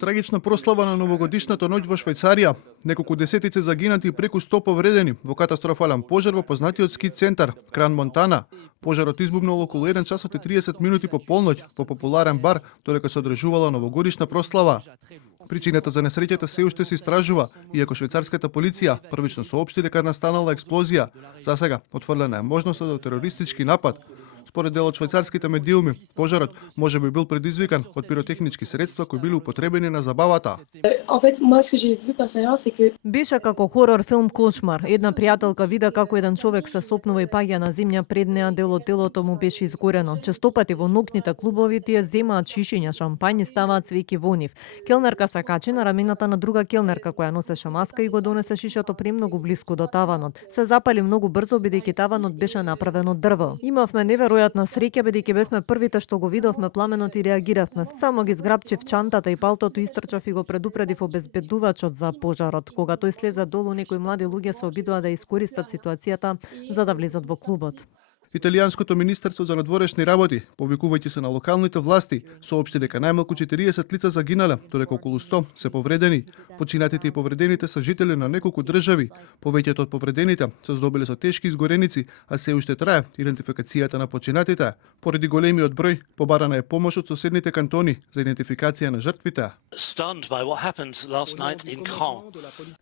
Трагична прослава на новогодишната ноќ во Швајцарија. Неколку десетици загинати и преку 100 повредени во катастрофален пожар во познатиот ски центар Кран Монтана. Пожарот избухнал околу 1 часот и 30 минути по полноќ во популарен бар додека се одржувала новогодишна прослава. Причината за несреќата се уште се истражува, иако швајцарската полиција првично соопшти дека настанала експлозија. Засега отфрлена е можноста за терористички напад. Според дел од швајцарските медиуми, пожарот може би бил предизвикан од пиротехнички средства кои били употребени на забавата. Беше како хорор филм кошмар. Една пријателка вида како еден човек се сопнува и паѓа на земја пред неа, дел од телото му беше изгорено. Честопати во ноќните клубови тие земаат шишиња шампањ и ставаат свеќи во нив. Келнерка се качи на рамената на друга келнерка која носеше маска и го донесе шишето премногу блиску до таванот. Се запали многу брзо бидејќи таванот беше направен од дрво. Имавме неверојатна среќа бидејќи бевме првите што го видовме пламенот и реагиравме. Само ги зграбчив чантата и палтото, истрчав и го предупредив обезбедувачот за пожарот. Кога тој слезе долу, некои млади луѓе се обидува да искористат ситуацијата за да влезат во клубот. Италијанското министерство за надворешни работи, повикувајќи се на локалните власти, соопшти дека најмалку 40 лица загинале, додека околу 100 се повредени. Починатите и повредените се жители на неколку држави. Повеќето од повредените се здобиле со тешки изгореници, а се уште трае идентификацијата на починатите. Поради големиот број, побарана е помош од соседните кантони за идентификација на жртвите.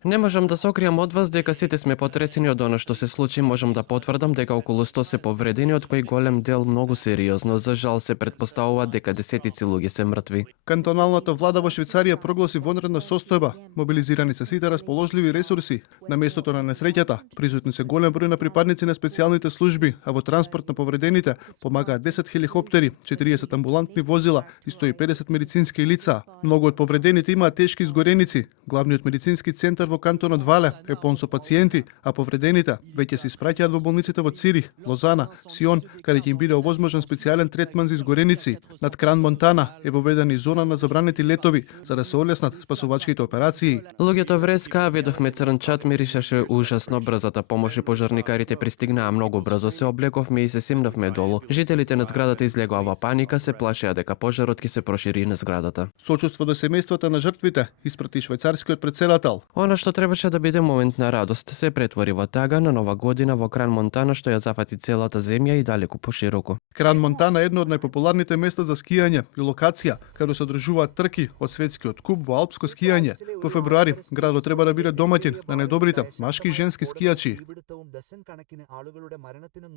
Не можам да се окријам од вас дека сите сме потресени од оно што се случи. Можам да потврдам дека околу 100 се повредени, од кои голем дел многу сериозно. За жал се претпоставува дека десетици луѓе се мртви. Кантоналната влада во Швајцарија прогласи вонредна состојба. Мобилизирани се сите расположливи ресурси. На местото на несреќата присутни се голем број на припадници на специјалните служби, а во транспорт на повредените помагаат 10 хеликоптери, 40 амбулантни возила и 150 медицински лица. Многу од повредените имаат тешки изгореници. Главниот медицински центар во кантонот Вале е полн со пациенти, а повредените веќе се испраќаат во болниците во Цирих, Лозана, Сион, каде ќе им биде овозможен специјален третман за изгореници. Над Кран Монтана е воведена и зона на забранети летови за да се олеснат спасувачките операции. Луѓето вреска, видовме црн чат, миришеше ужасно. Брзата помош и пожарникарите пристигнаа многу брзо. Се облековме и се симнавме долу. Жителите на зградата излегоа во паника, се плашеа дека пожарот ќе се прошири на зградата. Сочувство до семејствата на жртвите испрати швајцарскиот претседател. Она што требаше да биде момент на радост се претвори во тага на нова година во Кран Монтана, што ја зафати целата земја и далеку пошироко. Кран Монтана е едно од најпопуларните места за скијање и локација, каде се одржуваат трки од светскиот куп во алпско скијање. Во февруари градот треба да биде домаќин на најдобрите машки и женски скијачи.